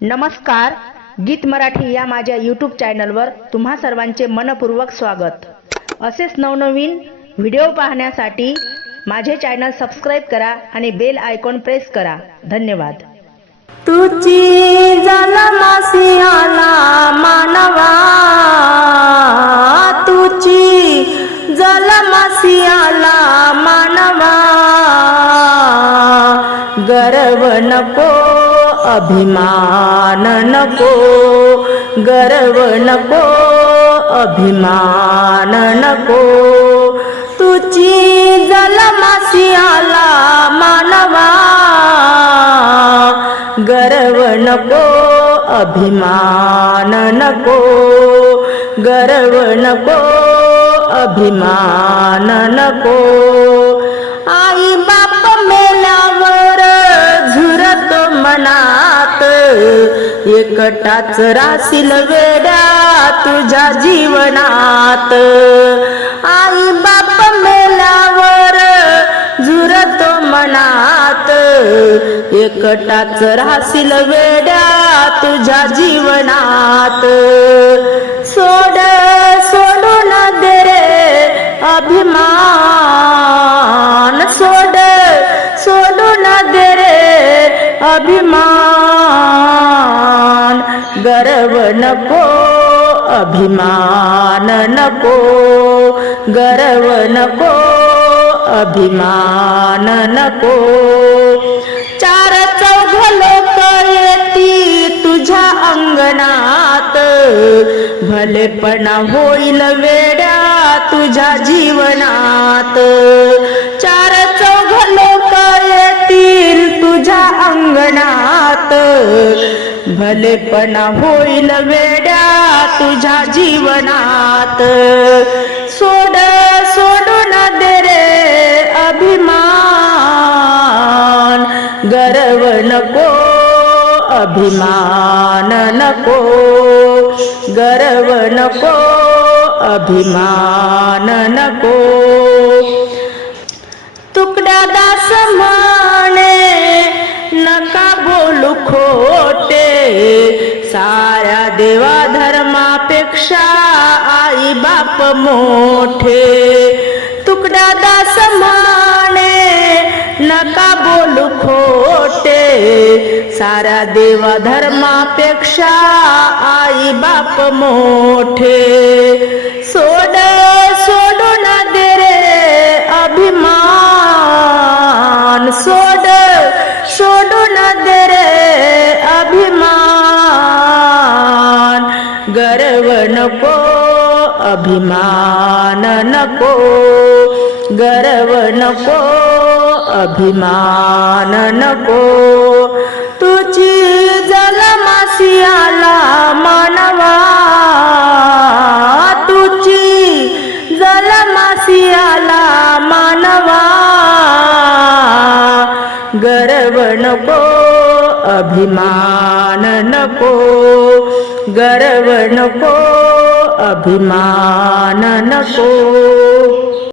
नमस्कार गीत मराठी या माझ्या यूट्यूब चॅनलवर तुम्हा सर्वांचे मनपूर्वक स्वागत. असेच नवनवीन व्हिडिओ पाहण्यासाठी माझे चॅनल सबस्क्राईब करा आणि बेल आयकॉन प्रेस करा. धन्यवाद. तुची जलमासी आला मानवा. तुची जलमासी आला मानवा. गर्व नको अभिमान नको गर्व नको अभिमान नको. तुची जलमासी आला मानवा गर्व नको अभिमान नको. गर्व नको अभिमान नको. एकटाच राशील वेड्या तुझ्या जीवनात. आई बाप मेल्यावर झुरतो मनात. एकटाच राशील वेड्या तुझ्या जीवनात. सोड सोडून दे रे अभिमान. सोड सोडून दे रे अभिमान. गर्व नको अभिमान नको गर्व नको अभिमान नको. चार चौघ लोक येती तुझ्या अंगणात भलेपणा होईल वेड्या तुझ्या जीवनात. चार चौघ लोक येतील तुझ्या अंगणात भलेपणा होईल वेड्या तुझ्या जीवनात. सोड सोडून दे रे अभिमान. गर्व नको अभिमान नको. गर्व नको अभिमान नको. बाप मोठे. तुकडा दास माने नका बोलू खोटे. सारा देवा धर्मापेक्षा आई बाप मोठे. सोड सोडून दे रे अभिमान. सोड सोडून दे रे अभिमान. गर्व नको अभिमान नको गर्व नको अभिमान नको. तुझी जलमासी आला मानवा तुझी जलमासी आला मानवा. गर्व नको अभिमान नको गर्व नको अभिमान नको।